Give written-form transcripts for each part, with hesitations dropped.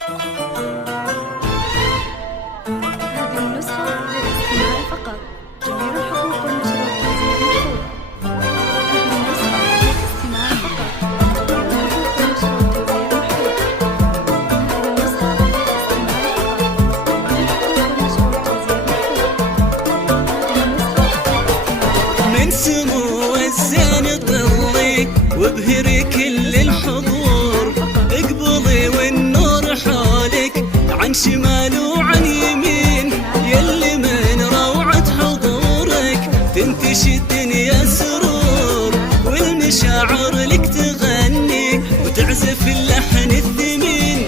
هذه النسخة للاستماع فقط. جميع الحقوق والنشر والتوزيع محفوظ. هذه النسخة للاستماع فقط. جميع الحقوق والنشر والتوزيع محفوظ. هذه النسخة للاستماع فقط. جميع الحقوق والنشر والتوزيع محفوظ. هذه النسخة للاستماع. من سمو الزين طلي وابهري كل الحضور، اقبضي والنور حولك عن شمال وعن يمين، يلي من روعة حضورك تنتشي الدنيا سرور، والمشاعر لك تغني وتعزف اللحن الثمين.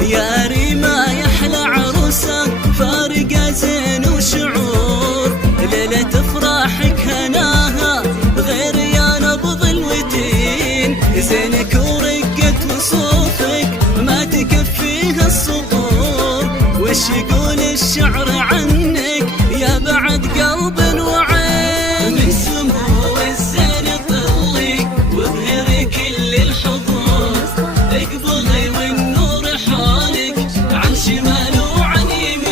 يا ريما يا احلى عروسة فارقة زين وشعور، ليلة افراحك هناها غير يا نبض الوتين، زينك ورقة وصوفك ما تكفيها الصبور، وش يقول الشعر عنك يا بعد قلب وعين. من سمو الزين طلي وابهري كل الحضور، اقبضي والنور حولك عن شمال وعن يمين.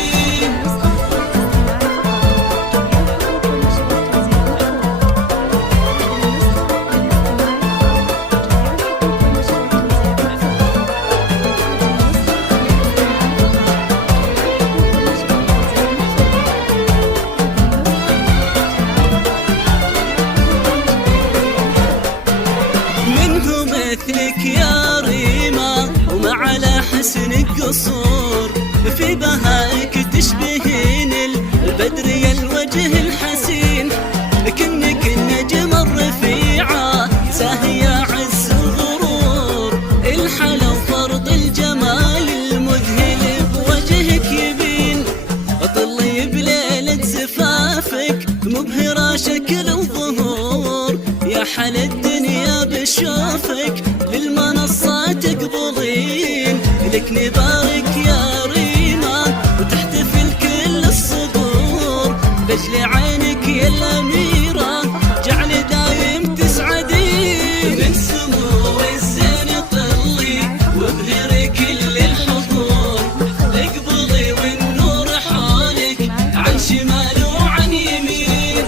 منه مثلك يا ريما ومعلى حسنك قصور، في بهائك تشبهين البدر يا الوجه الحسين، كنك النجمة الرفيعة ساهية عز وغرور، الحلا وفرض الجمال المذهل بوجهك يبين، طلي بليلة زفافك مبهرة شكل وظهور، يا حلا الدنيا بشوفك للمنصات تقبضين، لك نبارك يا ريما وتحتفل كل الصدور، لجل عينك يا الأميرة جعل دايم تسعدين. من سمو الزين طلي وابهري كل الحضور، اقبضي والنور حولك عن شمال وعن يمين.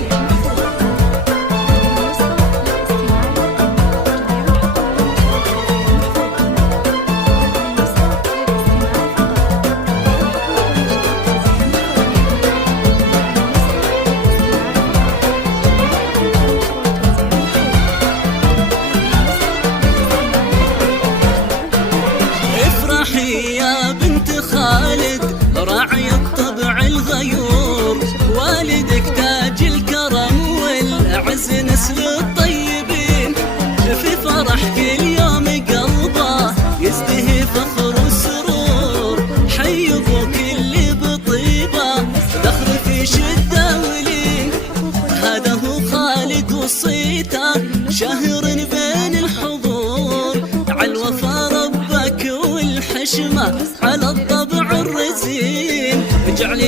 افرحي يا بنت خالد راعي الطبع الغيور، والدك تاج الكرم والعز نسل الطيبين، في فرح كل يوم قلبه يزدهي فخر وسرور، حي ابوك اللي بطيبه ذخر في شده ولين، هذا هو خالد وصيته شهر بين الحضور، على الوفا ربك والحشمه على الطبع الرزين، اجعل